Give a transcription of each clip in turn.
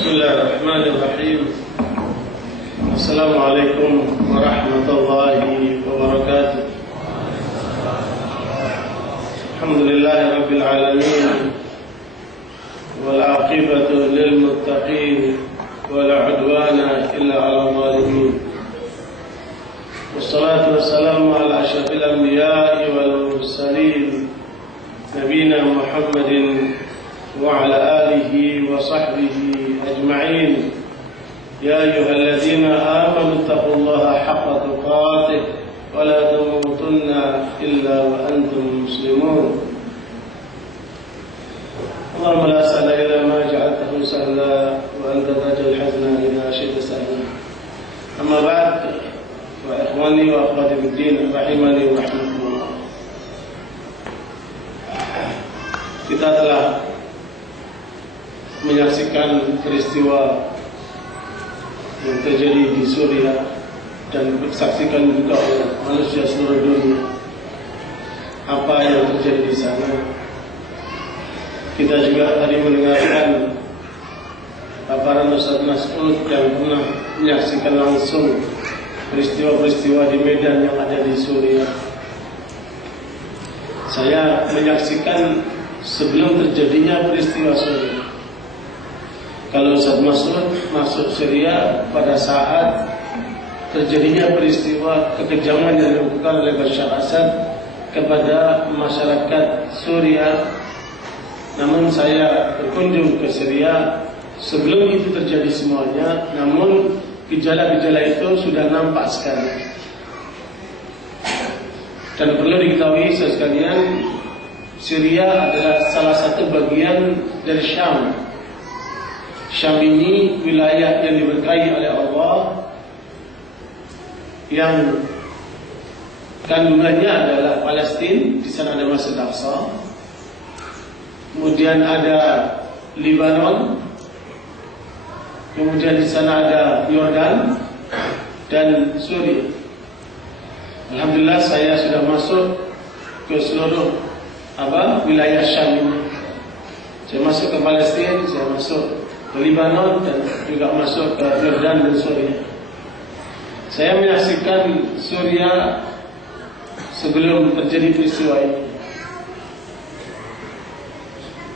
Bismillahirrahmanirrahim. Assalamualaikum warahmatullahi wabarakatuh. Alhamdulillahi rabbil alamin, wal aqibatu lil muttaqin, wala udwana illa 'alal zalimin. Wassalatu wassalamu ala asyrafil anbiya'i wal mursalin, nabiyina Muhammadin wa ala alihi wa sahbihi ajma'in. Ya ayyuhalladzina amanu taqullaha haqqa tuqatih wa la tamutunna illa wa antum muslimun. Allahumma la sahla illa ma ja'altahu sahla wa anta taj'al hazna idza shi'ta sahla. Amma ba'd, wa ikhwani wa akhwati fid din rahimani wa rahmatullah. Kita telah menyaksikan peristiwa yang terjadi di Suriah dan disaksikan juga oleh manusia seluruh dunia. Apa yang terjadi di sana? Kita juga tadi mendengarkan paparan Ustaz Mas'ud yang pernah menyaksikan langsung peristiwa-peristiwa di Medan yang ada di Suriah. Saya menyaksikan sebelum terjadinya peristiwa Suriah. Kalau Ustaz Mas'ud masuk Syria pada saat terjadinya peristiwa kekejaman yang dilakukan oleh Bashar Assad kepada masyarakat Suriah. Namun saya berkunjung ke Syria sebelum itu terjadi semuanya, namun gejala-gejala itu sudah nampak sekali. Dan perlu diketahui sekalian, Syria adalah salah satu bagian dari Syam. Syam ini wilayah yang diberkahi oleh Allah, yang kandungannya adalah Palestina. Di sana ada Masjid Aqsa, kemudian ada Lebanon, kemudian di sana ada Yordan dan Suriah. Alhamdulillah saya sudah masuk ke seluruh wilayah Syam ini. Saya masuk ke Palestina, saya masuk ke Lebanon, dan juga masuk ke Yordan dan Suriah. Saya menyaksikan Suriah sebelum terjadi peristiwa ini.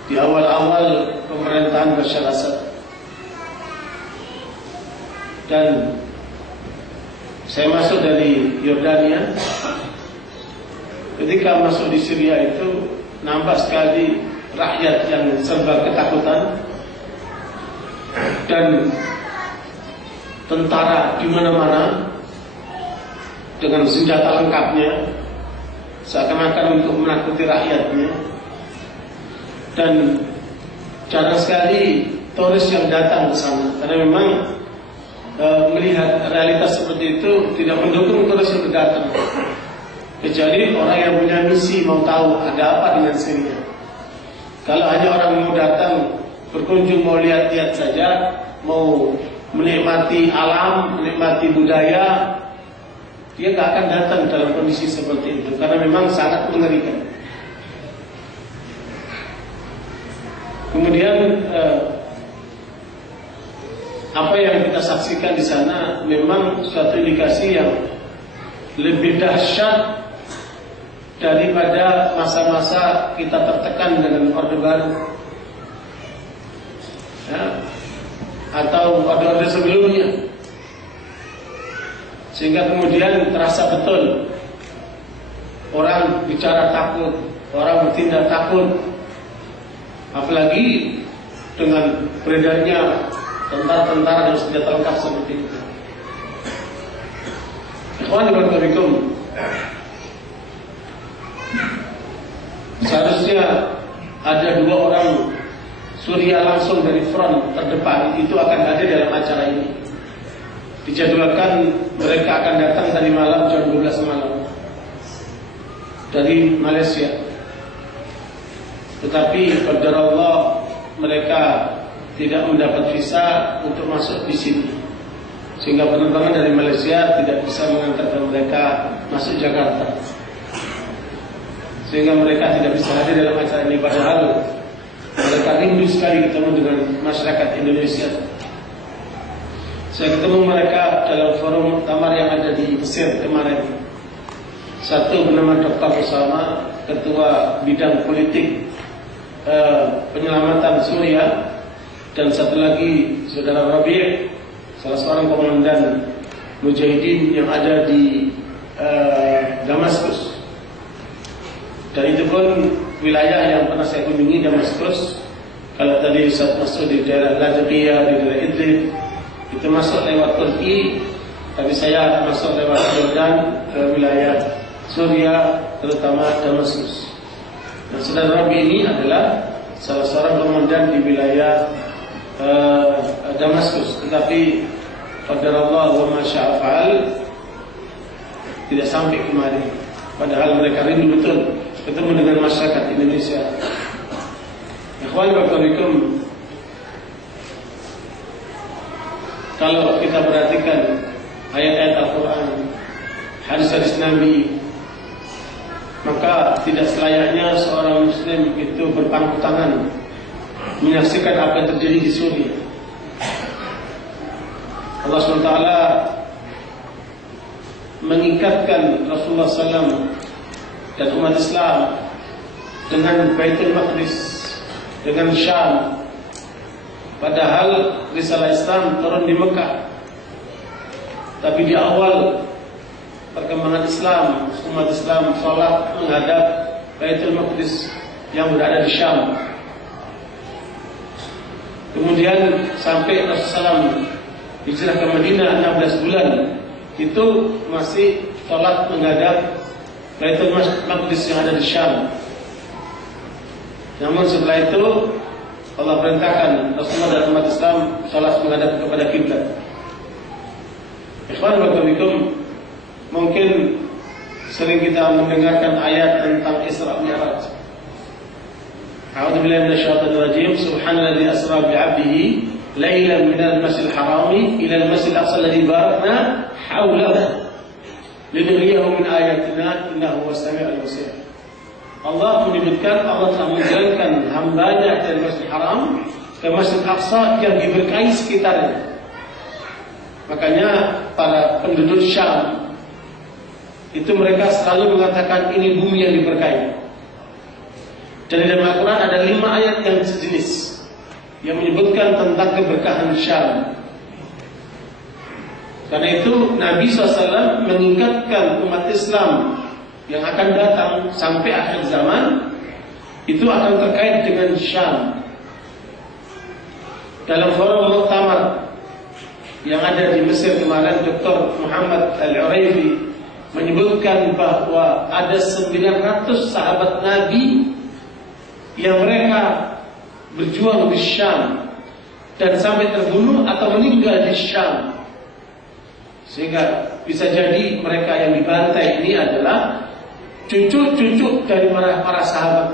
Di awal-awal pemerintahan Bashar Assad. Dan saya masuk dari Yordania. Ketika masuk di Syria itu nampak sekali rakyat yang serba ketakutan dan tentara di mana-mana dengan senjata lengkapnya, seakan-akan untuk menakuti rakyatnya. Dan jarang sekali turis yang datang ke sana, karena memang melihat realitas seperti itu tidak mendukung turis untuk datang, kecuali orang yang punya misi mau tahu ada apa dengan Syria. Kalau hanya orang mau datang berkunjung, mau lihat-lihat saja, mau menikmati alam, menikmati budaya, dia nggak akan datang dalam kondisi seperti itu, karena memang sangat mengerikan. Kemudian apa yang kita saksikan di sana memang suatu indikasi yang lebih dahsyat daripada masa-masa kita tertekan dengan Orde Baru, ya, atau orde-orde sebelumnya, sehingga kemudian terasa betul orang bicara takut, orang bertindak takut, apalagi dengan beredarnya tentara-tentara dan senjata lengkap seperti itu. Ikhwan wa akhwat, seharusnya ada 2 orang Suriah langsung dari front terdepan itu akan ada dalam acara ini. Dijadwalkan mereka akan datang tadi malam jam 12 malam dari Malaysia. Tetapi qadarullah mereka tidak mendapat visa untuk masuk di sini, sehingga penerbangan dari Malaysia tidak bisa mengantarkan mereka masuk Jakarta, sehingga mereka tidak bisa hadir dalam acara ini. Padahal Mereka rindu sekali ketemu dengan masyarakat Indonesia. Saya ketemu mereka dalam forum muktamar yang ada di Mesir kemarin. Satu bernama Dr. Usama, ketua bidang politik penyelamatan Suriah, dan satu lagi saudara Rabi', salah seorang komandan Mujahidin yang ada di Damaskus. Dan itu pun wilayah yang pernah saya kunjungi, Damaskus. Kalau tadi Ustaz masuk di daerah Latakia, di daerah Idlib, itu masuk lewat Turki, tapi saya masuk lewat Jordan ke wilayah Suriah, terutama Damaskus. Dan saudara Rabi ini adalah salah seorang komandan di wilayah Damaskus, tetapi qadarallah wa ma syaa fa'al, tidak sampai kemari. Padahal mereka rindu betul ketemu dengan masyarakat Indonesia. Ikhwan barakallahu, kalau kita perhatikan ayat-ayat Al-Quran, hadis-hadis Nabi, maka tidak selayaknya seorang Muslim itu berpangku tangan menyaksikan apa yang terjadi di Suriah. Allah SWT mengikatkan Rasulullah SAW dan umat Islam dengan Baitul Maqdis, dengan Syam. Padahal risalah Islam turun di Mekah. Tapi di awal perkembangan Islam, umat Islam sholat menghadap Baitul Maqdis yang berada di Syam. Kemudian sampai Rasulullah SAW hijrah ke Madinah 16 bulan, itu masih sholat menghadap Baitul Maqdis yang ada di Syam. Namun setelah itu Allah perintahkan Rasulullah dan umat Islam sholat menghadap kepada kiblat. Ikhwan barakallahu, mungkin sering kita mendengarkan ayat tentang Isra Mi'raj. A'udzu billahi minasyaitonir rajim. Subhanalladzi asra bi'abdihi lailan minal masjidil harami ila al-masjidil aqsa alladzi barakna hawlahu linuriyahu min ayatina innahu huwas samiul basir. Allah menyebutkan Allah telah menjalankan hambanya dari Masjidil Haram ke Masjid Aqsa yang diberkahi sekitarnya. Makanya para penduduk Syam itu mereka selalu mengatakan ini bumi yang diberkahi. Dan di dalam Al-Quran ada 5 ayat yang sejenis yang menyebutkan tentang keberkahan Syam. Karena itu Nabi SAW mengingatkan umat Islam yang akan datang sampai akhir zaman itu akan terkait dengan Syam. Dalam forum muktamar yang ada di Mesir kemarin, Dr. Muhammad Al-Uraifi menyebutkan bahwa ada 900 sahabat Nabi yang mereka berjuang di Syam dan sampai terbunuh atau meninggal di Syam. Sehingga bisa jadi mereka yang dibantai ini adalah cucu-cucu dari para sahabat.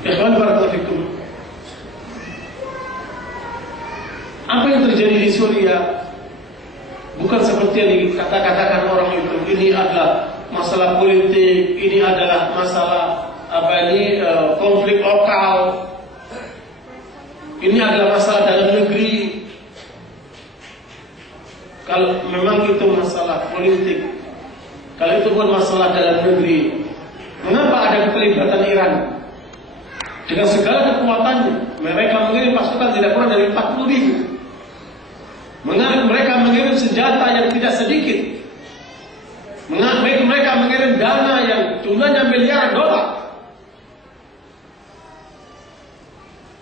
Ikhwan barakallahu fikum. Apa yang terjadi di Suriah bukan seperti yang dikatakan orang itu. Ini adalah masalah politik, ini adalah masalah konflik lokal, ini adalah masalah dalam negeri. Kalau memang itu masalah politik, kalau itu pun masalah dalam negeri, mengapa ada keterlibatan Iran? Dengan segala kekuatannya, mereka mengirim pasukan tidak kurang dari 40.000. Mereka mengirim senjata yang tidak sedikit. Mereka mengirim dana yang jumlahnya miliaran dolar.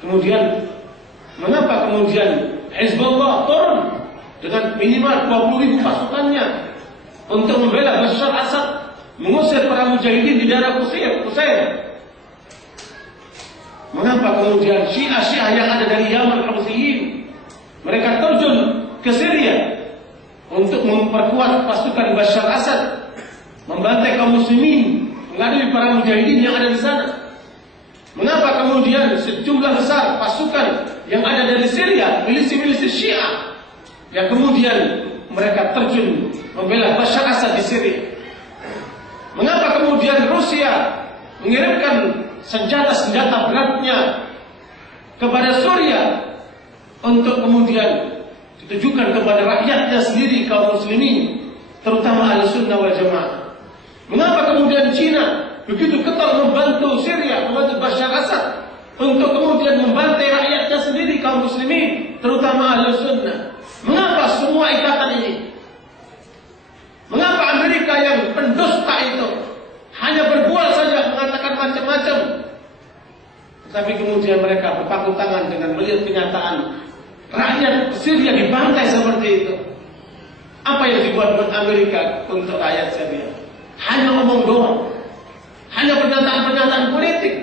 Kemudian, mengapa kemudian Hizbullah turun dengan minimal 20.000 pasukannya untuk membela Bashar Assad, mengusir para mujahidin di daerah Qusair? Mengapa kemudian Syiah yang ada dari Yaman, Houtsiyin, mereka terjun ke Syria untuk memperkuat pasukan Bashar Assad, membantai kaum muslimin, menghadapi para mujahidin yang ada di sana? Mengapa kemudian sejumlah besar pasukan yang ada dari Syria, milisi-milisi Syiah, yang kemudian mereka terjun membela Bashar Assad di Syria? Mengapa kemudian Rusia mengirimkan senjata-senjata beratnya kepada Suriah untuk kemudian ditujukan kepada rakyatnya sendiri, kaum muslimin, terutama Ahlussunnah wal Jamaah? Mengapa kemudian Cina begitu ketat membantu Syria, membantu Bashar Assad untuk kemudian membantai rakyatnya sendiri, kaum muslimin, terutama Ahlussunnah? Mengapa semua ikatan ini? Mengapa Amerika yang pendusta itu hanya berbual saja, mengatakan macam-macam, tapi kemudian mereka berpangku tangan dengan melihat kenyataan rakyat Syria dibantai seperti itu? Apa yang dibuat Amerika untuk rakyat Syria? Hanya omong doang, hanya pernyataan-pernyataan politik.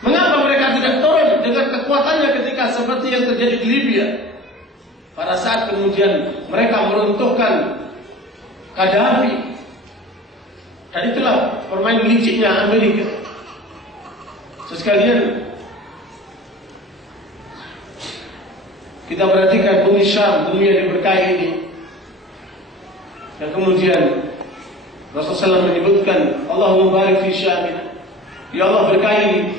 Mengapa mereka tidak turun dengan kekuatannya ketika seperti yang terjadi di Libya? Pada saat kemudian mereka meruntuhkan Gaddafi. Dan itulah permainan liciknya Amerika. Sekalian, kita perhatikan bumi Syam, bumi yang diberkahi ini. Dan kemudian Rasulullah SAW menyebutkan, Allahumma barik fi Syamina, ya Allah berkahi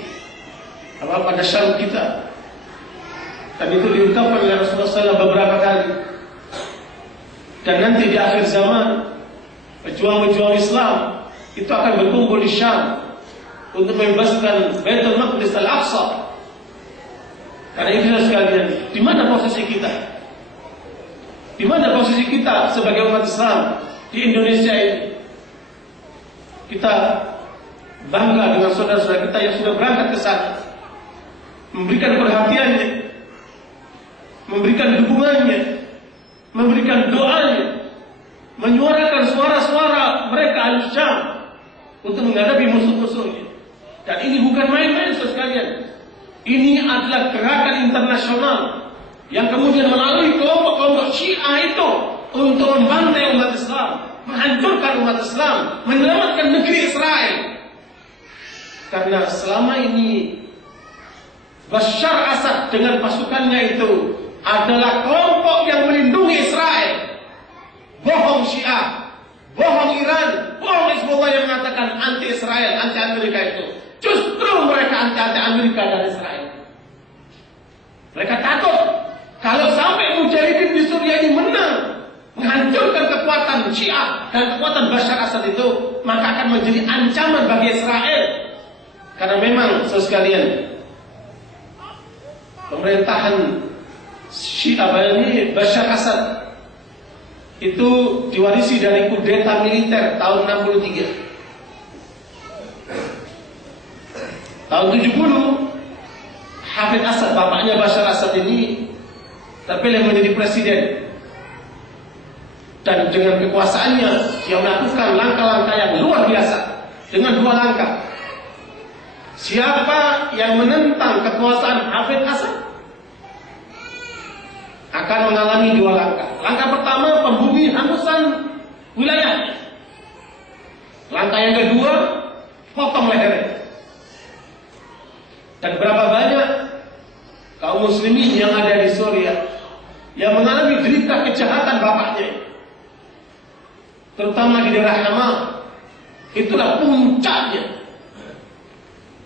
pada Syam kita. Dan itu diungkapkan oleh Rasulullah SAW beberapa kali. Dan nanti di akhir zaman, pejuang-pejuang Islam itu akan berkumpul di Syam untuk membebaskan Baitul Maqdis Al-Aqsa. Karena itu sekalian, di mana posisi kita? Di mana posisi kita sebagai umat Islam di Indonesia ini? Kita bangga dengan saudara-saudara kita yang sudah berangkat ke sana, memberikan perhatiannya, memberikan dukungannya, memberikan doanya, menyuarakan suara-suara mereka Al-Syam untuk menghadapi musuh-musuhnya. Dan ini bukan main-main sekalian. Ini adalah gerakan internasional yang kemudian melalui kelompok-kelompok Syiah itu untuk membantai umat Islam, menghancurkan umat Islam, menyelamatkan negeri Israel. Karena selama ini Bashar Assad dengan pasukannya itu adalah kelompok yang melindungi Israel. Bohong Syiah, bohong Iran, bohong Hizbullah yang mengatakan anti Israel, anti Amerika itu. Justru mereka anti Amerika dan Israel. Mereka takut kalau sampai mujahidin di Suriah ini menang, menghancurkan kekuatan Syiah dan kekuatan Bashar Assad itu, maka akan menjadi ancaman bagi Israel. Karena memang sekalian, pemerintahan Syiah ini Bashar Assad itu diwarisi dari kudeta militer tahun 63. Tahun 70, Hafid Assad, bapaknya Bashar Assad ini terpilih menjadi presiden. Dan dengan kekuasaannya, dia melakukan langkah-langkah yang luar biasa. Dengan 2 langkah. Siapa yang menentang kekuasaan Hafid Assad akan mengalami 2 langkah. Langkah pertama, pembumian wilayahnya. Langkah yang kedua, potong lehernya. Dan berapa banyak kaum muslimin yang ada di Suriah yang mengalami derita kejahatan bapaknya, terutama di daerah Hama. Itulah puncaknya,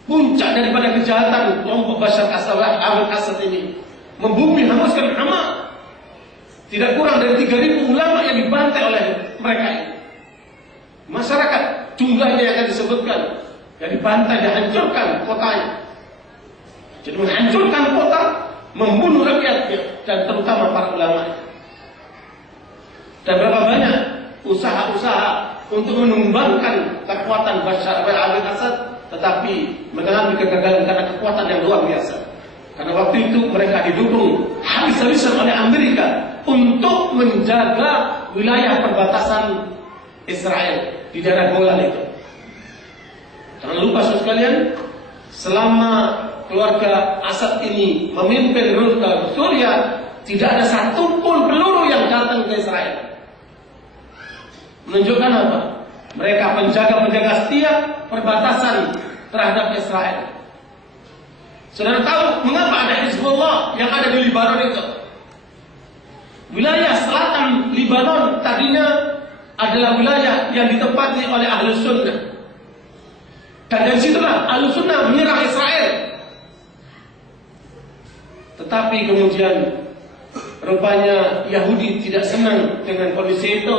puncak daripada kejahatan kelompok Bashar Assad ini, membumi hanguskan Hama. Tidak kurang dari 3.000 ulama yang dibantai oleh mereka ini. Masyarakat jumlahnya yang akan disebutkan, yang dibantai, dihancurkan kotanya. Jadi menghancurkan kota, membunuh rakyatnya, dan terutama para ulama. Dan berapa banyak usaha-usaha untuk menumbangkan kekuatan Bashar al-Assad, tetapi mengalami kegagalan karena kekuatan yang luar biasa. Karena waktu itu mereka didukung habis-habisan oleh Amerika untuk menjaga wilayah perbatasan Israel di daerah Golan itu. Jangan lupa sekalian, selama keluarga Assad ini memimpin Suriah, tidak ada satupun peluru yang datang ke Israel. Menunjukkan apa? Mereka penjaga-penjaga setia perbatasan terhadap Israel. Saudara tahu mengapa ada Hizbullah yang ada di Lebanon itu? Wilayah selatan Lebanon tadinya adalah wilayah yang ditempati oleh Ahlus Sunnah. Dan dari situlah Ahlussunnah menyerang Israel. Tetapi kemudian rupanya Yahudi tidak senang dengan kondisi itu,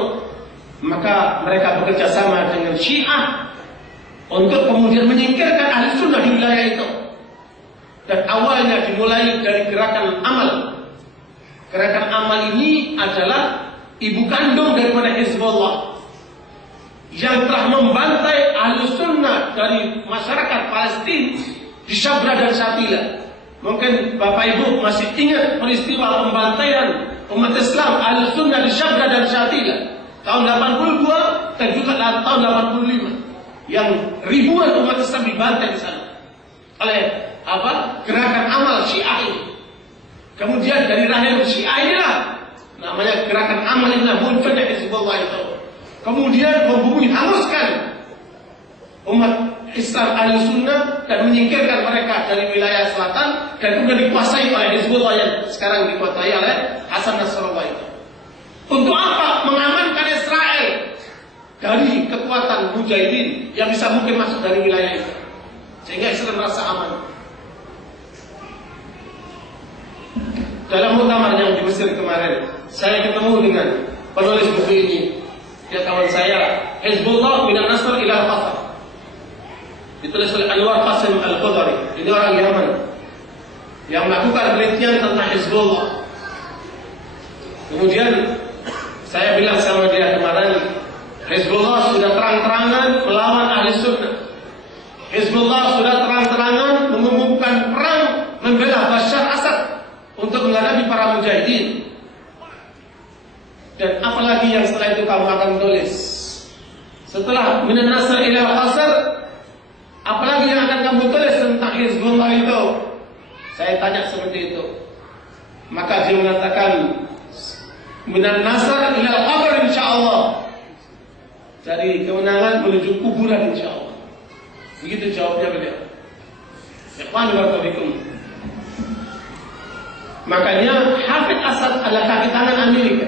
maka mereka bekerja sama dengan Syiah untuk kemudian menyingkirkan Ahlussunnah di wilayah itu. Dan awalnya dimulai dari gerakan amal. Gerakan amal ini adalah ibu kandung daripada Hizbullah yang telah membantai Ahlussunnah dari masyarakat Palestina di Sabra dan Shatila. Mungkin Bapak Ibu masih ingat peristiwa pembantaian umat Islam Ahlussunnah di Sabra dan Shatila tahun 82 dan juga tahun 85, yang ribuan umat Islam dibantai di sana oleh gerakan amal Syiah ini. Kemudian dari rahim Syiah inilah namanya gerakan amal inilah munculnya Hizbullah itu. Kemudian membunuh, hanguskan umat Islam Ahlussunnah dan menyingkirkan mereka dari wilayah selatan, dan kemudian dikuasai oleh Hizbullah yang sekarang dikuasai oleh Hasan Nasrallah itu. Untuk apa? Mengamankan Israel dari kekuatan mujahidin yang bisa mungkin masuk dari wilayah itu, sehingga Israel merasa aman. Dalam muktamar yang di Mesir kemarin, saya ketemu dengan penulis buku ini. Dia kawan saya, Hizbullah minan Nasr ila al-Qatar. Ditulis oleh Anwar Qasim Al-Khudari. Ini orang Yaman yang melakukan penelitian tentang Hizbullah. Kemudian saya bilang sama dia kemarin, Hizbullah sudah terang-terangan melawan Ahlussunnah. Hizbullah sudah terang-terangan mengumumkan perang membela Bashar Assad untuk menghadapi para mujahidin. Dan apalagi yang setelah itu kamu akan tulis? Setelah minan Nasr ila al-Qasr, apalagi yang akan kamu tulis tentang Hizbullah itu? Saya tanya seperti itu. Maka dia mengatakan minan Nasr ila al-Qabr insyaallah. Dari kemenangan menuju kuburan insyaallah. Begitu jawabnya beliau. Ikhwan barakallahu fikum. Makanya Hafid Assad adalah kaki tangan Amerika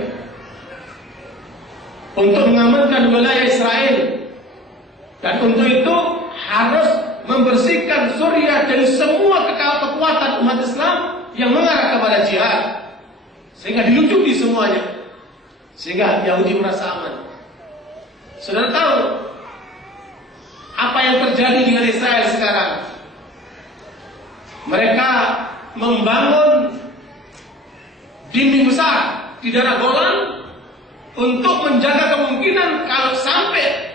untuk mengamankan wilayah Israel, dan untuk itu harus membersihkan Suriah dari semua kekuatan umat Islam yang mengarah kepada jihad, sehingga dilucuti semuanya, sehingga Yahudi merasa aman. Saudara tahu apa yang terjadi dengan Israel sekarang? Mereka membangun dinding besar di daerah Golan untuk menjaga kemungkinan kalau sampai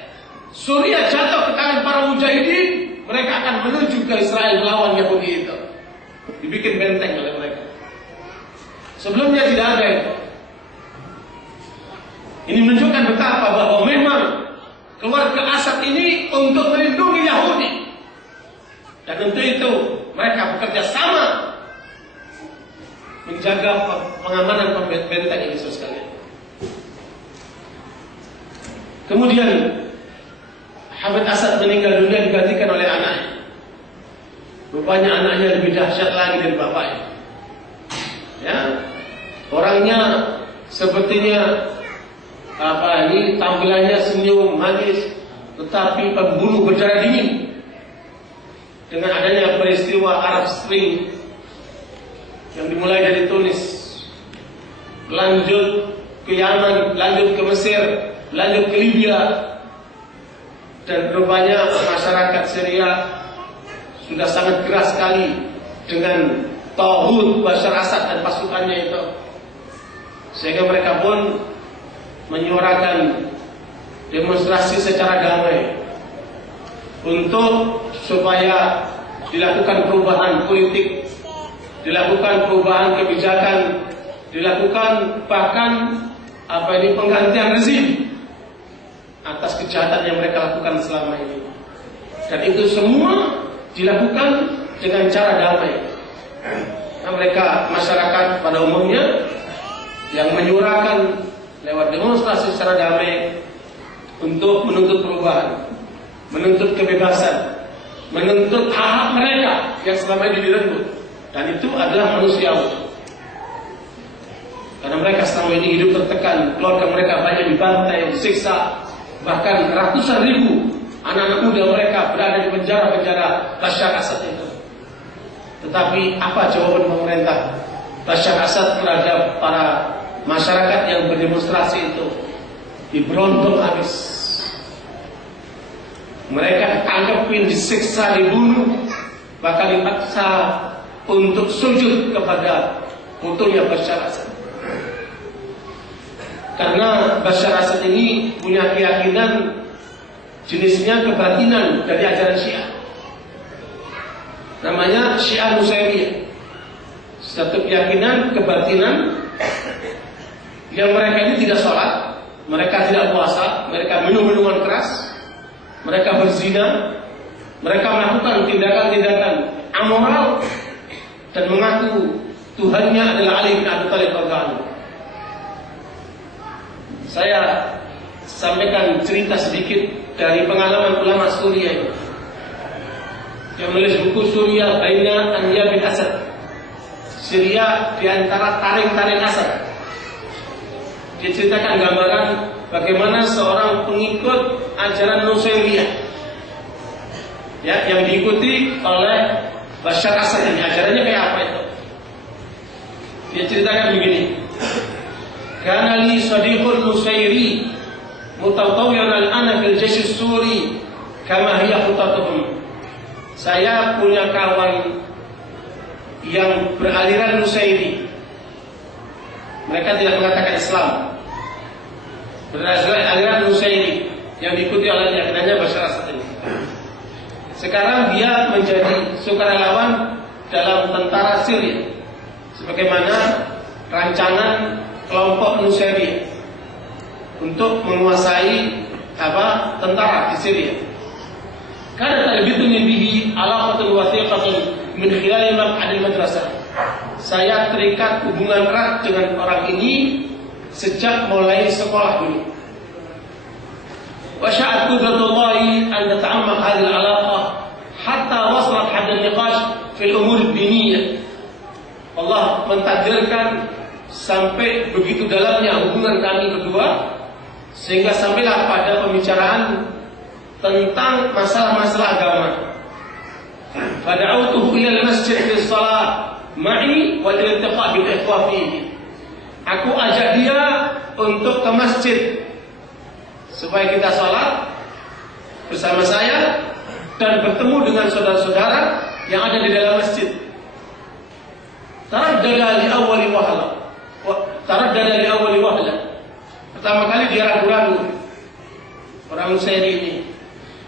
Suriah jatuh ke tangan para mujahidin, mereka akan menuju ke Israel melawan Yahudi itu. Dibikin benteng oleh mereka. Sebelumnya tidak ada itu. Ini menunjukkan betapa bahwa memang keluarga Assad ini untuk melindungi Yahudi, dan untuk itu mereka bekerja sama menjaga pengamanan benteng ini sekalian. Kemudian Hafid Assad meninggal dunia digantikan oleh anaknya. Rupanya anaknya lebih dahsyat lagi dari bapaknya. Ya, orangnya sepertinya tampilannya senyum manis, tetapi pembunuh berdarah dingin. Dengan adanya peristiwa Arab Spring yang dimulai dari Tunis, lanjut ke Yaman, lanjut ke Mesir, lanjut ke Libya, dan rupanya masyarakat Syria sudah sangat keras sekali dengan Tauhid Bashar Assad dan pasukannya itu, sehingga mereka pun menyuarakan demonstrasi secara damai untuk supaya dilakukan perubahan politik, dilakukan perubahan kebijakan, dilakukan bahkan penggantian rezim atas kejahatan yang mereka lakukan selama ini. Dan itu semua dilakukan dengan cara damai. Nah, mereka masyarakat pada umumnya yang menyuarakan lewat demonstrasi secara damai untuk menuntut perubahan, menuntut kebebasan, menuntut hak mereka yang selama ini direnggut. Dan itu adalah manusiawi. Karena mereka selama ini hidup tertekan, keluarga mereka banyak dibantai, disiksa, bahkan ratusan ribu anak-anak muda mereka berada di penjara-penjara Bashar Assad itu. Tetapi apa jawaban pemerintah Bashar Assad terhadap para masyarakat yang berdemonstrasi itu? Diberondong habis. Mereka ditangkapin, disiksa, dibunuh, bahkan dipaksa untuk sujud kepada putunya Bashar Assad. Karena Bashar Assad ini punya keyakinan jenisnya kebatinan dari ajaran Syiah. Namanya Syiah Nusairiyah. Satu keyakinan kebatinan yang mereka ini tidak sholat, mereka tidak puasa, mereka minum minuman keras, mereka berzina, mereka melakukan tindakan-tindakan amoral dan mengaku Tuhannya adalah Ali bin Abi Thalib radhiyallahu anhu. Saya sampaikan cerita sedikit dari pengalaman ulama Suriah ini. Yang menulis buku Suriah Baina Anya bin Asad. Syria di antara taring-taring Asad. Dia ceritakan gambaran bagaimana seorang pengikut ajaran Nusairiyah yang diikuti oleh Bashar Assad ini. Ajarannya kayak apa itu? Dia ceritakan begini. Kana li sadiqun Nusairi mutatawiyan al-ana fil jaysh as-suri kama hiya khutatuhum. Saya punya kawan yang beraliran Nusairi. Mereka tidak mengatakan Islam. Beraliran Nusairi yang diikuti oleh keyakinannya Bashar Assad ini. Sekarang dia menjadi sukarelawan dalam tentara Syria, sebagaimana rancangan kelompok Nusairiyah untuk menguasai tentara di Syria. Karena terbituni bihi alaqatun wathiqatun min khilal maq'adil madrasah. Saya terikat hubungan erat dengan orang ini sejak mulai sekolah dulu. Wa sya'at qudratullahi an tata'ammaq hadhihi al-alaqah hatta wasalat hadd an-niqash fil umur ad-diniyah. Allah mentakdirkan sampai begitu dalamnya hubungan kami berdua sehingga sampailah pada pembicaraan tentang masalah-masalah agama. Fada'autuhu ila al-masjid fi shalah ma'i wa iltiqa' bil ikhwa fihi. Aku ajak dia untuk ke masjid supaya kita salat bersama saya dan bertemu dengan saudara-saudara yang ada di dalam masjid. Taraddada li awwali wahla. Taraddada li awwali wahla. Pertama kali dia ragu-ragu orang Nusairi ini.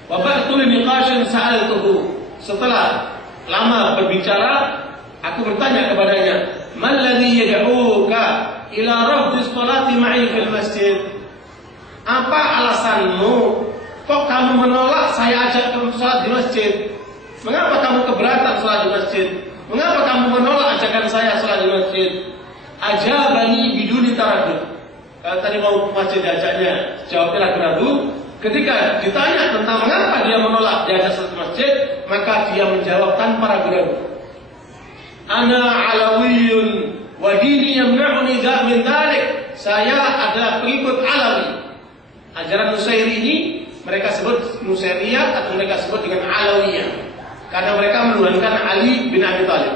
Wa ba'tu li niqashin sa'altuhu. Setelah lama berbicara, aku bertanya kepadanya, "Man ladzi yad'uka ila rafdhi sholati ma'i fil masjid?" Apa alasanmu kok kamu menolak saya ajak kamu salat di masjid? Mengapa kamu keberatan salat di masjid? Mengapa kamu menolak ajakan saya salat di masjid? Ajabani biduni taraddud. Kalau tadi mau masjid ajaknya, jawabnya ragu-ragu. Ketika ditanya tentang mengapa dia menolak diajak salat di masjid, maka dia menjawab tanpa ragu-ragu. Ana alawiyun wa dini yamna'uni min dzalik. Saya adalah pengikut Alawi. Ajaran Nusairi ini mereka sebut Nusairiyah atau mereka sebut dengan Alawiyah karena mereka menuhankan Ali bin Abi Thalib.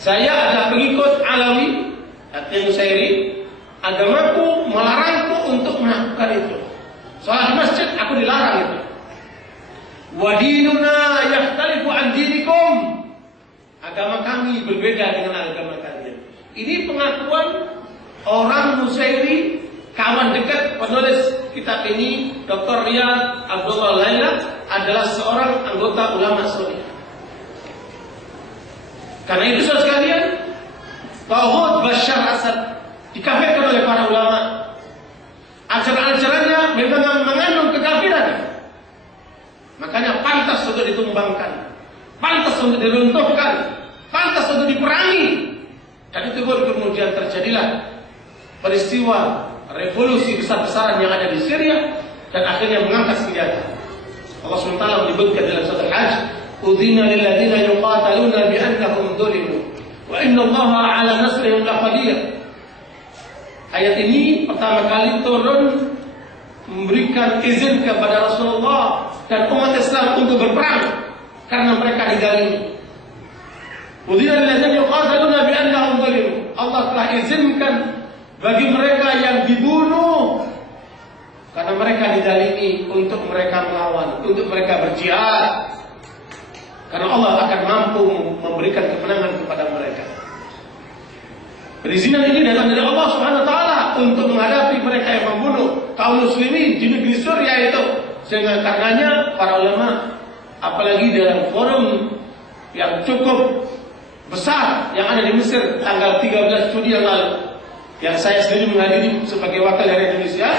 Saya adalah pengikut Alawi atau Nusairi. Agamaku melarangku untuk melakukan itu. Salat di masjid aku dilarang itu. Wa dinuna yakhtalifu an dinikum. Agama kami berbeda dengan agama kalian. Ini pengakuan orang Nusairi, kawan dekat penulis kitab ini, Dr. Riyad Abdullah Laila, adalah seorang anggota ulama Suriah. Karena itu saudara sekalian, tauhid Bashar Assad dikafirkan oleh para ulama. Ajaran-ajarannya memang mengandung kekafiran. Makanya pantas untuk ditumbangkan, pantas untuk diruntuhkan, pantas untuk diperangi. Dan itu kemudian terjadilah peristiwa revolusi besar-besaran yang ada di Syria dan akhirnya mengangkat senjata. Allah SWT menyebutkan dalam surat Al-Hajj, "Udzina lil ladzina yuqataluna bi annahum dhulimu wa inna Allaha 'ala nasrihim laqadir." Ayat ini pertama kali turun memberikan izin kepada Rasulullah dan umat Islam untuk berperang karena mereka dizalimi. Udhina lilladzina yuqataluna bi annahum zulimu. Allah telah izinkan bagi mereka yang dibunuh karena mereka dizalimi untuk mereka melawan, untuk mereka berjihad. Karena Allah akan mampu memberikan kemenangan kepada mereka. Perizinan ini datang dari Allah Subhanahu wa taala untuk menghadapi mereka yang membunuh kaum muslimin di negeri Suriah itu. Sehingga karenanya para ulama, apalagi dalam forum yang cukup besar yang ada di Mesir tanggal 13 Juli yang lalu, yang saya sendiri menghadiri sebagai wakil dari Indonesia,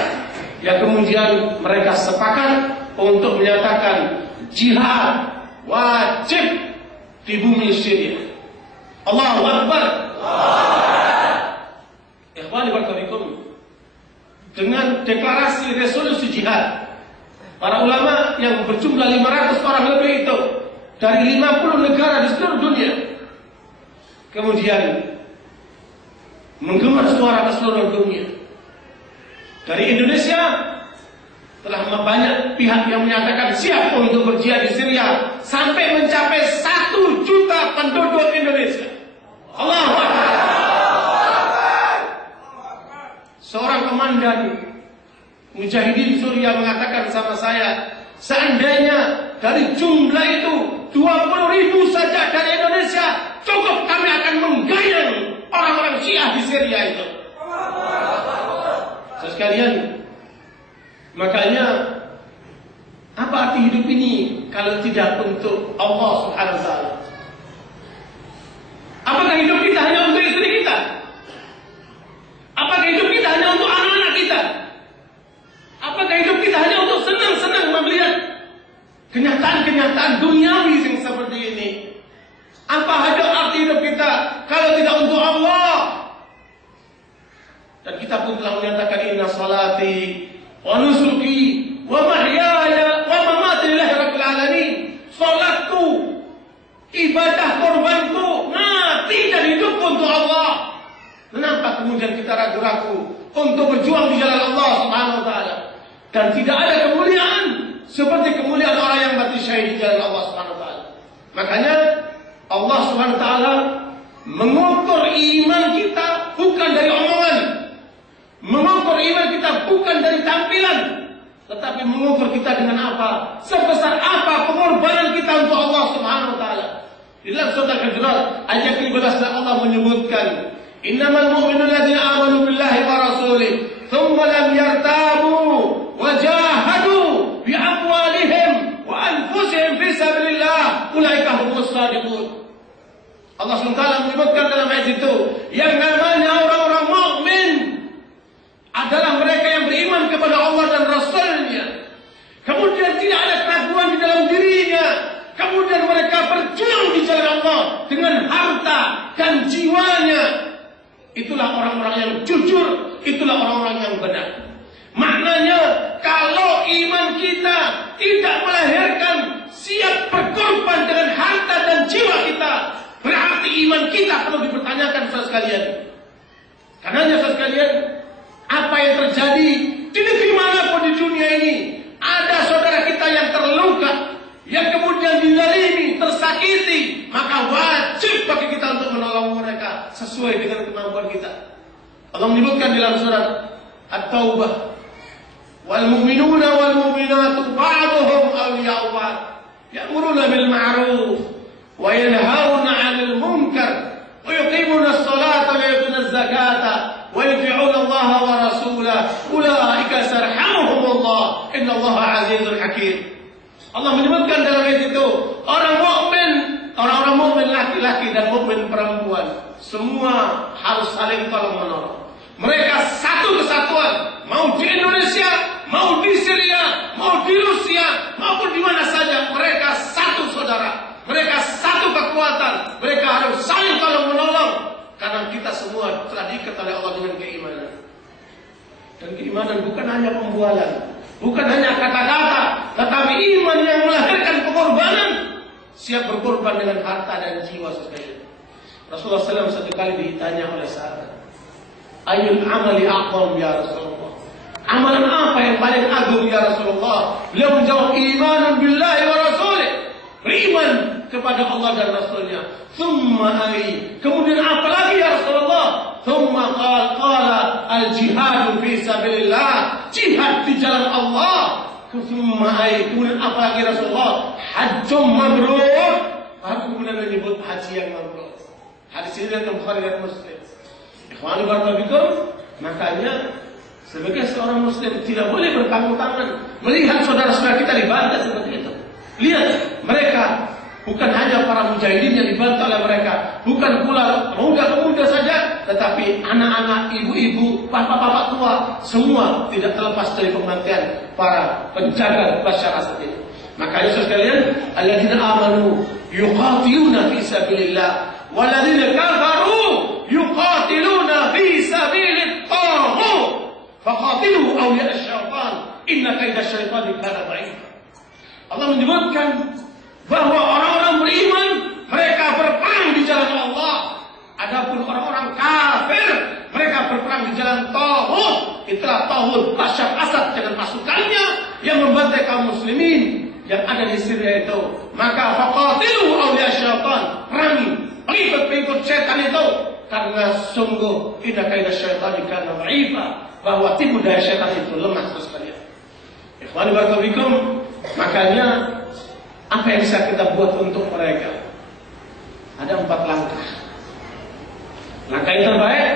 yang kemudian mereka sepakat untuk menyatakan jihad wajib di bumi Syria. Allahu Akbar. Ikhwani barakallahu, dengan deklarasi resolusi jihad, para ulama yang berjumlah 500 orang lebih itu dari 50 negara di seluruh dunia kemudian menggema suara ke seluruh dunia. Dari Indonesia telah banyak pihak yang menyatakan siap untuk berjihad di Syria sampai mencapai 1 juta penduduk Indonesia. Allahu Akbar. Seorang komandan mujahidin Suriah mengatakan sama saya, seandainya dari jumlah itu 20.000 saja dari Indonesia, cukup kami akan menggayang orang-orang Syiah di Syria itu. Sekalian, makanya apa arti hidup ini kalau tidak untuk Allah Subhanahu wa taala? Apakah hidup kita hanya untuk istri kita? Apakah hidup kita hanya untuk anak-anak kita? Apakah hidup kita hanya untuk senang-senang melihat kenyataan-kenyataan duniawi yang seperti ini? Apa ada arti hidup kita kalau tidak untuk Allah? Dan kita pun telah menyatakan inna salati wa nusuki wa mahyaya wa mamati lillahi rabbil alamin. Salatku, ibadah korbanku, mati dan hidupku untuk Allah. Kenapa kemudian kita ragu-ragu untuk berjuang di jalan Allah Subhanahu wa taala? Dan tidak ada kemuliaan seperti kemuliaan orang yang mati syahid di jalan Allah Subhanahu wa taala. Makanya Allah Subhanahu wa taala mengukur iman kita bukan dari omongan, mengukur iman kita bukan dari tampilan, tetapi mengukur kita dengan apa? Sebesar apa pengorbanan kita untuk Allah Subhanahu wa taala. Di dalam surah Al-Hujurat ayat 15 Allah menyebutkan, innamal mu'minuna alladzina amanu billahi wa rasulih thumma lam yartabu wa jahadu bi amwalihim wa anfusihim fi sabilillah ulaika humus shadiqun. Allah SWT menyebutkan dalam ayat itu, yang namanya orang-orang mukmin adalah mereka yang beriman kepada Allah dan Rasul-Nya. Kemudian tidak ada keraguan di dalam dirinya. Kemudian mereka berjuang di jalan Allah dengan harta dan jiwanya. Itulah orang-orang yang jujur, itulah orang-orang yang benar. Maknanya kalau iman kita tidak melahirkan siap berkorban dengan harta dan jiwa kita, berarti iman kita perlu dipertanyakan, saudara sekalian. Karenanya saudara sekalian, apa yang terjadi di negeri manapun di dunia ini, ada saudara kita yang terluka, yang kemudian dizalimi, tersakiti, maka wajib bagi kita untuk menolong mereka sesuai dengan kemampuan kita. Allah menyebutkan dalam surat At-Taubah, wal mu'minuna wal mu'minatu ba'duhum awliya'u ba'd ya'muruna bil ma'ruf wa yanhauna 'anil munkar wa yuqimuna as-salata wa yu'tuna az-zakata wa yuti'una Allah wa rasulahu ulaika sarhamuhumullah innallaha 'azizun hakim. Allah menyebutkan dalam ayat itu, orang-orang mukmin laki-laki dan mukmin perempuan semua harus saling tolong menolong. Mereka satu kesatuan, mau di Indonesia, mau di Syria, mau di Rusia, maupun di mana saja, mereka satu saudara, mereka satu kekuatan, mereka harus saling tolong menolong karena kita semua telah diikat oleh Allah dengan keimanan. Dan keimanan bukan hanya pembualan, bukan hanya kata-kata, tetapi iman yang melahirkan pengorbanan, siap berkorban dengan harta dan jiwa sekalian. Rasulullah SAW satu kali ditanya oleh sahabat, ayul amali aqwam ya Rasulullah, amalan apa yang paling agung ya Rasulullah? Beliau menjawab, imanun billahi wa rasulih, beriman kepada Allah dan Rasulnya. Thumma ai, kemudian apa lagi ya Rasulullah? Thumma qala al-jihadu fi sabilillah, jihad di jalan Allah. Thumma ai, kemudian apa lagi Rasulullah? Hajjum mabrur, baru kemudian menyebut haji yang mabrur. Hadis ini dari Bukhari dan Muslim. Ikhwani barakallahu, makanya sebagai seorang muslim tidak boleh bertanggung tangan melihat saudara-saudara kita dibantai seperti itu. Lihat, mereka bukan hanya para mujahidin yang dibantai oleh mereka, bukan pula pemuda-pemuda saja, tetapi anak-anak, ibu-ibu, bapak-bapak tua, semua tidak terlepas dari pembantaian para penjaga masyarakat ini. Makanya saudara sekalian, alladzina amanu yuqatiluna fi sabilillah walladzina kafaru yuqatiluna fi sabilit taghut faqatilu awliya asy-syaitan inna kaida asy-syaitani kana dha'if. Allah menyebutkan bahwa orang-orang beriman mereka berperang di jalan Allah. Adapun orang-orang kafir mereka berperang di jalan taghut. Itulah taghut Bashar Assad dengan pasukannya yang membantai kaum muslimin yang ada di Syria itu. Maka faqatilu awliya syaitan, perangi pengikut-pengikut syaitan itu, karena sungguh inna kaida syaitani kana dha'ifa, bahwa tipu daya syaitan itu lemah sekali. Ikhwan barakallahu fikum, makanya apa yang bisa kita buat untuk mereka? Ada 4 langkah. Langkah yang terbaik,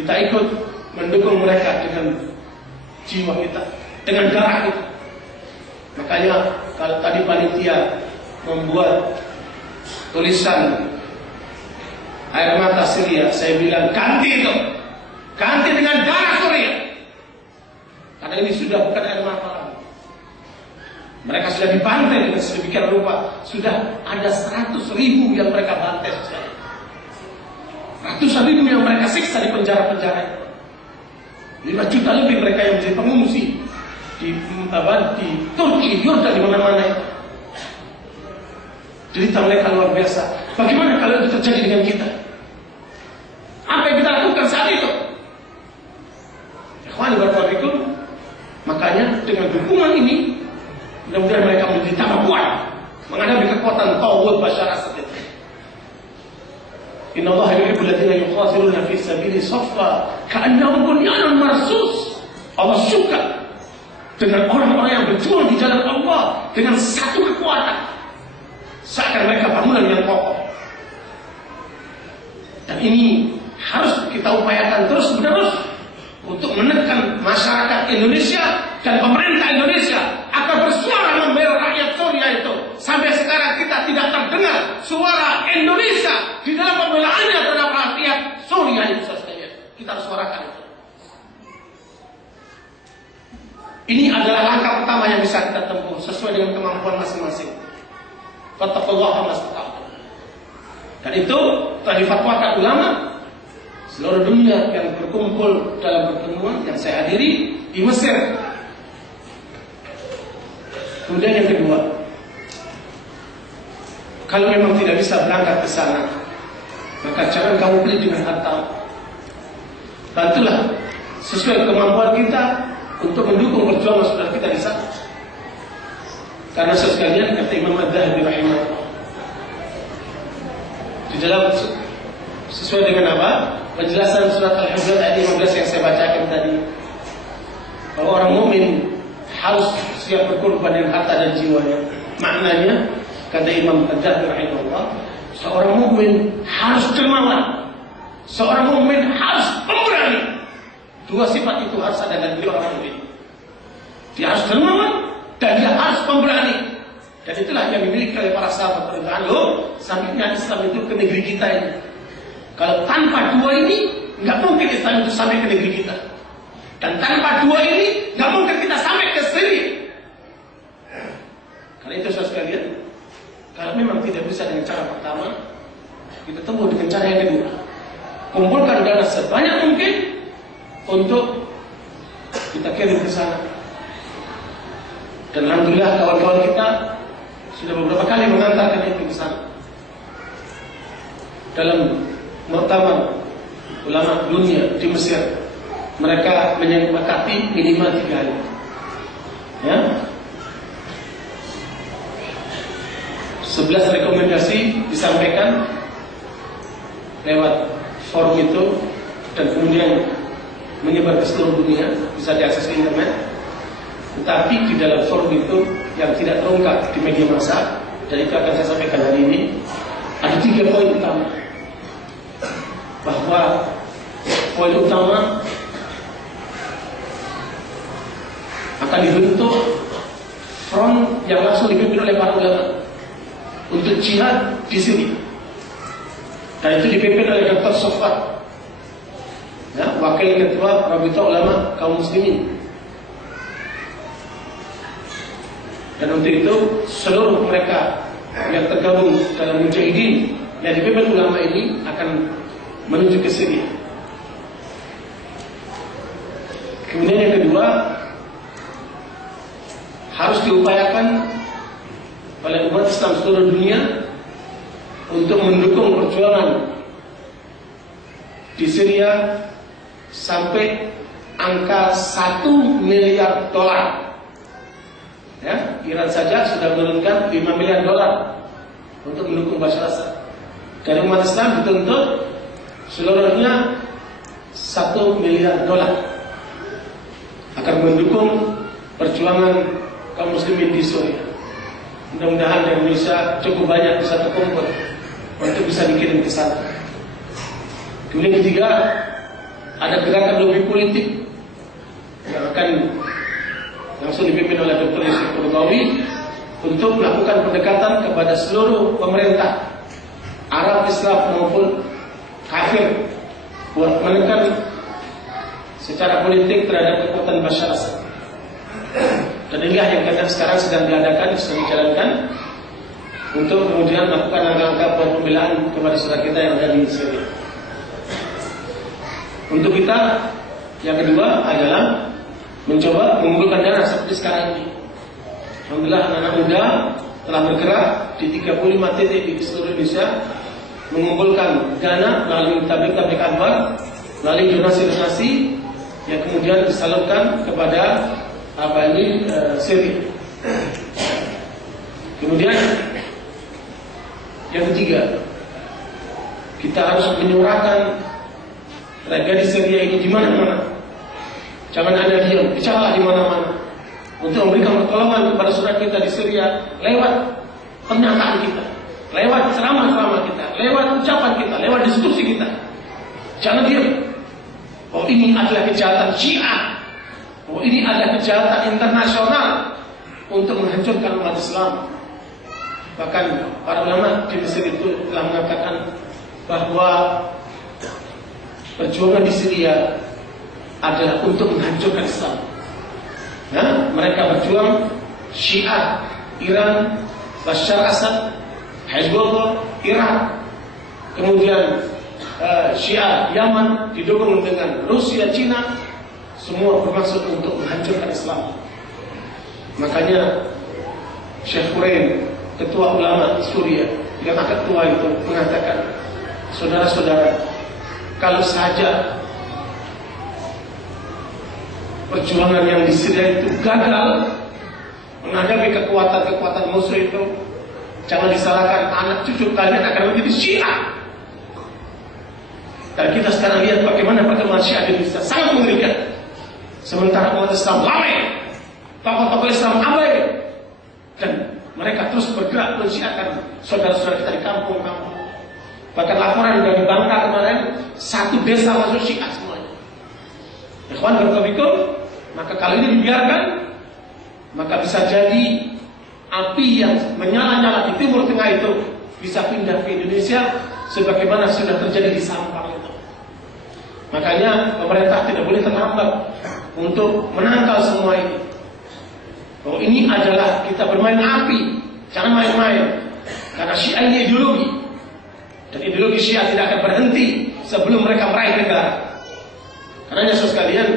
kita ikut mendukung mereka dengan jiwa kita, dengan darah kita. Makanya kalau tadi panitia membuat tulisan air mata Syria, saya bilang ganti itu, ganti dengan darah Syria, karena ini sudah bukan air mata lagi. Mereka sudah dibantai dengan sedemikian rupa. Sudah ada 100.000 yang mereka bantai, ratusan ribu yang mereka siksa di penjara-penjara. 5 juta lebih mereka yang menjadi pengungsi di Turki, Yordan, di mana-mana. Cerita mereka luar biasa. Bagaimana kalau itu terjadi dengan kita? Apa yang kita lakukan saat itu? Ikhwan barakallahu fikum, makanya dengan dukungan ini mudah-mudahan mereka menjadi tambah kuat menghadapi kekuatan taghut Bashar Assad itu. Inna Allah yuhibbul ladzina yuqatiluna fi sabili saffa ka'annahum bunyanun marsus. Allah suka dengan orang-orang yang berjuang di jalan Allah dengan satu kekuatan, seakan mereka bangunan yang kokoh. Dan ini harus kita upayakan terus-menerus untuk menekan masyarakat Indonesia dan pemerintah Indonesia agar bersuara membela rakyat Suriah itu. Sampai sekarang kita tidak terdengar suara Indonesia di dalam pembelaannya terhadap rakyat Suriah itu saja. Kita harus suarakan itu. Ini adalah langkah pertama yang bisa kita tempuh sesuai dengan kemampuan masing-masing. Fattaqullaha mastata'tum. Dan itu telah difatwakan ulama seluruh dunia yang berkumpul dalam pertemuan yang saya hadiri di Mesir. Kemudian yang kedua, kalau memang tidak bisa berangkat ke sana, maka jangan kamu beli dengan harta. Bantulah sesuai kemampuan kita untuk mendukung perjuangan saudara kita di sana. Karena sekalian kata Imam Adz-Dzahabi rahimahullah, di dalam sesuai dengan apa? Penjelasan surat Al-Hujurat ayat 15 yang saya bacakan tadi, bahwa orang mukmin harus siap berkorban dengan harta dan jiwanya. Maknanya, kata Imam Adz-Dzahabi rahimahullah, seorang mukmin harus dermawan, seorang mukmin harus pemberani. 2 sifat itu harus ada dalam diri orang mukmin. Dia harus dermawan dan dia harus pemberani. Dan itulah yang dimiliki oleh para sahabat radhiyallahu anhum. Sampainya Islam itu ke negeri kita ini. Kalau tanpa 2 ini, nggak mungkin Islam itu sampai ke negeri kita. Dan tanpa 2 ini, nggak mungkin kita sampai ke sini. Karena itu saudara sekalian, kalau memang tidak bisa dengan cara pertama, kita tempuh dengan cara yang kedua. Kumpulkan dana sebanyak mungkin untuk kita kirim ke sana. Dan alhamdulillah kawan-kawan kita sudah beberapa kali mengantarkan itu ke sana. Dalam muktamar ulama dunia di Mesir, mereka menyepakati minimal 3 hari. Ya. 11 rekomendasi disampaikan lewat forum itu dan kemudian menyebar ke seluruh dunia, bisa diakses di internet. Tetapi di dalam forum itu yang tidak terungkap di media massa, dan itu akan saya sampaikan hari ini, ada 3 poin utama. Bahwa poin utama akan dibentuk front yang langsung dipimpin oleh para ulama untuk jihad di sini, dan itu dipimpin oleh Dr. Sofwan, ya, Wakil Ketua Rabita Ulama Kaum Muslimin. Dan untuk itu seluruh mereka yang tergabung dalam mujahidin yang dipimpin ulama ini akan menuju ke Syria. Kemudian yang kedua, harus diupayakan oleh umat Islam seluruh dunia untuk mendukung perjuangan di Syria sampai angka $1 miliar. Ya, Iran saja sudah menurunkan $5 miliar untuk mendukung Bashar Assad. Dari umat Islam dituntut seluruhnya $1 miliar akan mendukung perjuangan kaum muslimin di Syria. Mudah-mudahan dari Indonesia cukup banyak bisa terkumpul untuk bisa dikirim ke sana. Kemudian ketiga, ada gerakan lobby politik yang akan langsung dipimpin oleh Dr. Yusuf Qaradawi untuk melakukan pendekatan kepada seluruh pemerintah Arab, Islam maupun kafir buat menekan secara politik terhadap kekuatan Bashar Assad. Dan inilah yang sekarang sedang diadakan, sedang dijalankan untuk kemudian melakukan langkah-langkah pembelaan kepada saudara kita yang ada di Syria. Untuk kita, yang kedua adalah mencoba mengumpulkan dana seperti sekarang ini. Alhamdulillah anak-anak muda telah bergerak di 35 titik di seluruh Indonesia mengumpulkan dana melalui tablik-tablik akbar, melalui donasi-donasi yang kemudian disalurkan kepada Syria. Kemudian yang ketiga, kita harus menyuarakan tragedi Syria ini di mana-mana. Jangan ada diam, bicaralah di mana-mana untuk memberikan pertolongan kepada saudara kita di Syria lewat pernyataan kita, lewat ceramah-ceramah kita, lewat ucapan kita, lewat diskusi kita. Jangan diam. Oh, ini adalah kejahatan Syiah. Oh, ini adalah kejahatan internasional untuk menghancurkan umat Islam. Bahkan para ulama di Mesir itu telah mengatakan bahwa perjuangan di Syria adalah untuk menghancurkan Islam. Nah, mereka berjuang Syiah, Iran, Bashar Assad, Hezbollah, Irak, kemudian Syiah Yaman didukung dengan Rusia, Cina, semua bermaksud untuk menghancurkan Islam. Makanya Syekh Qurain, ketua ulama Suriah, yang ketua itu mengatakan, saudara-saudara, kalau saja perjuangan yang di Syria itu gagal menghadapi kekuatan-kekuatan musuh itu, jangan disalahkan anak cucu kalian akan menjadi Syiah. Dan kita sekarang lihat bagaimana perkembangan Syiah di Indonesia sangat mengerikan. Sementara umat Islam lalai, tokoh-tokoh Islam abai, dan mereka terus bergerak mensyiahkan saudara-saudara kita di kampung-kampung. Bahkan laporan dari Bangka kemarin, 1 desa masuk Syiah semuanya. Ikhwan barakallahu, maka kalau ini dibiarkan, maka bisa jadi api yang menyala-nyala di Timur Tengah itu bisa pindah ke Indonesia, sebagaimana sudah terjadi di Sampang itu. Makanya pemerintah tidak boleh terlambat untuk menangkal semua ini. Bahwa ini adalah kita bermain api, jangan main-main. Karena Syiah ini ideologi, dan ideologi Syiah tidak akan berhenti sebelum mereka meraih negara. Karena saudara sekalian,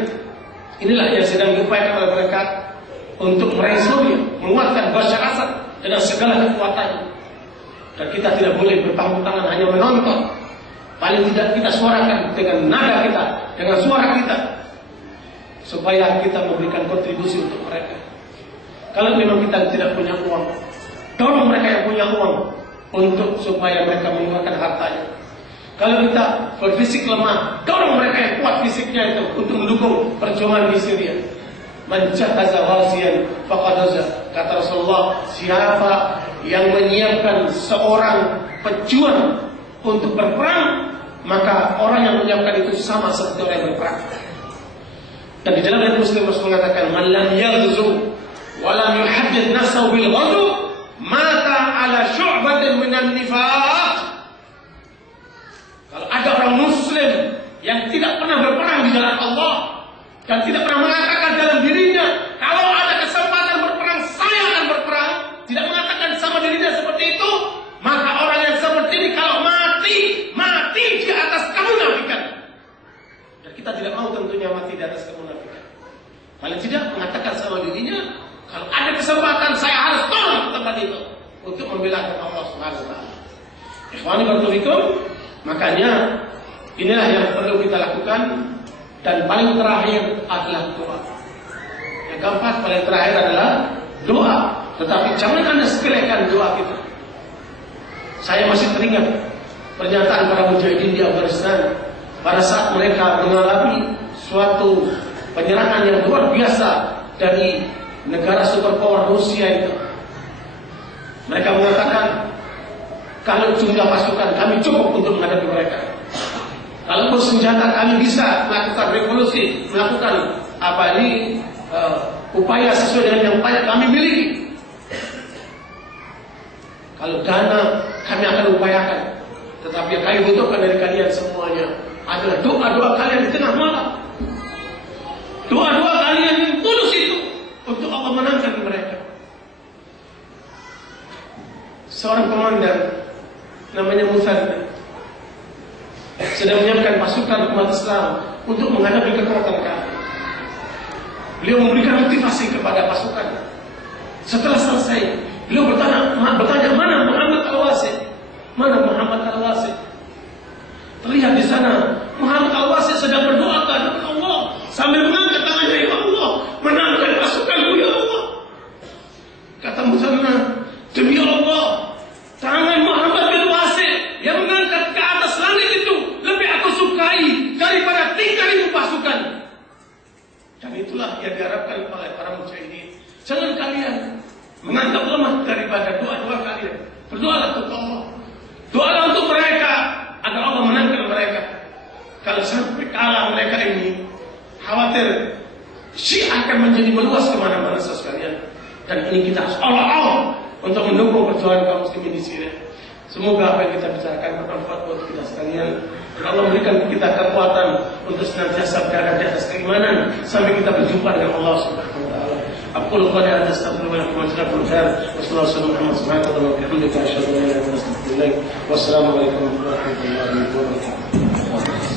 inilah yang sedang diupayakan oleh mereka untuk meraih Syria, menguatkan Bashar Assad dengan segala kekuatannya. Dan kita tidak boleh berpangku tangan hanya menonton. Paling tidak kita suarakan dengan nada kita, dengan suara kita, supaya kita memberikan kontribusi untuk mereka. Kalau memang kita tidak punya uang, tolong mereka yang punya uang untuk supaya mereka mengeluarkan hartanya. Kalau kita berfisik lemah, tolong mereka yang kuat fisiknya itu untuk mendukung perjuangan di Syria. Man jahaza ghaziyan faqad haza. Kata Rasulullah, siapa yang menyiapkan seorang pejuang untuk berperang, maka orang yang menyiapkan itu sama seperti orang yang berperang. Dan di dalam hadis Muslim Rasul mengatakan, man lam yaghzu wa lam yuhaddith nafsahu bil ghadw mata ala syu'batin minan nifaq. Kalau ada orang Muslim yang tidak pernah berperang di jalan Allah dan tidak pernah mengatakan dalam dirinya, kalau ada kesempatan berperang, saya akan berperang, tidak mengatakan sama dirinya seperti itu, maka orang yang seperti ini kalau mati di atas kemunafikan. Dan kita tidak mau tentunya mati di atas kemunafikan. Paling tidak mengatakan sama dirinya, kalau ada kesempatan saya harus tolong ke tempat itu untuk membela Allah Subhanahu wa taala. Ikhwani barakallahu. Makanya inilah yang perlu kita lakukan. Dan paling terakhir adalah doa. Yang keempat paling terakhir adalah doa. Tetapi jangan Anda sepelekan doa kita. Saya masih teringat pernyataan para mujahidin di Afghanistan pada saat mereka mengalami suatu penyerangan yang luar biasa dari negara superpower Rusia itu. Mereka mengatakan, kalau jumlah pasukan kami cukup untuk menghadapi mereka. Kalau bersenjata kami bisa melakukan revolusi, melakukan upaya sesuai dengan yang banyak kami miliki. Kalau dana kami akan upayakan, tetapi yang kami butuhkan dari kalian semuanya adalah doa-doa kalian di tengah malam. Doa-doa kalian yang tulus itu untuk Allah menangkan mereka. Seorang komandan namanya Musanna sedang menyiapkan pasukan umat Islam untuk menghadapi kekuatan kafir. Beliau memberikan motivasi kepada pasukan. Setelah selesai, beliau bertanya, mana Muhammad Al-Wasi? Mana Muhammad Al-Wasi? Terlihat di sana Muhammad Al-Wasi sedang berdoa kepada Allah sambil mengangkat tangannya, ya Allah, menangkan pasukanmu ya Allah. Kata Musanna, demi Allah, tangan Muhammad Al-Wasi yang mengangkat ke atas langit itu lebih aku sukai daripada 3.000 pasukan. Dan itulah yang diharapkan oleh para mujahidin. Jangan kalian menganggap lemah daripada doa-doa kalian. Berdoalah untuk Allah. Doalah untuk mereka agar Allah menangkan mereka. Kalau sampai kalah mereka ini, khawatir Syiah akan menjadi meluas kemana-mana sekalian. Dan ini kita harus all untuk mendukung perjuangan kaum muslimin di Syria. Semoga apa yang kita bicarakan bermanfaat buat kita sekalian. Dan Allah berikan kita kekuatan untuk senantiasa berada di atas keimanan sampai kita berjumpa dengan Allah Subhanahu wa taala. Aqulu qawli hadza astaghfirullah wa atubu ilaih. Wassalamu alaikum warahmatullahi wabarakatuh.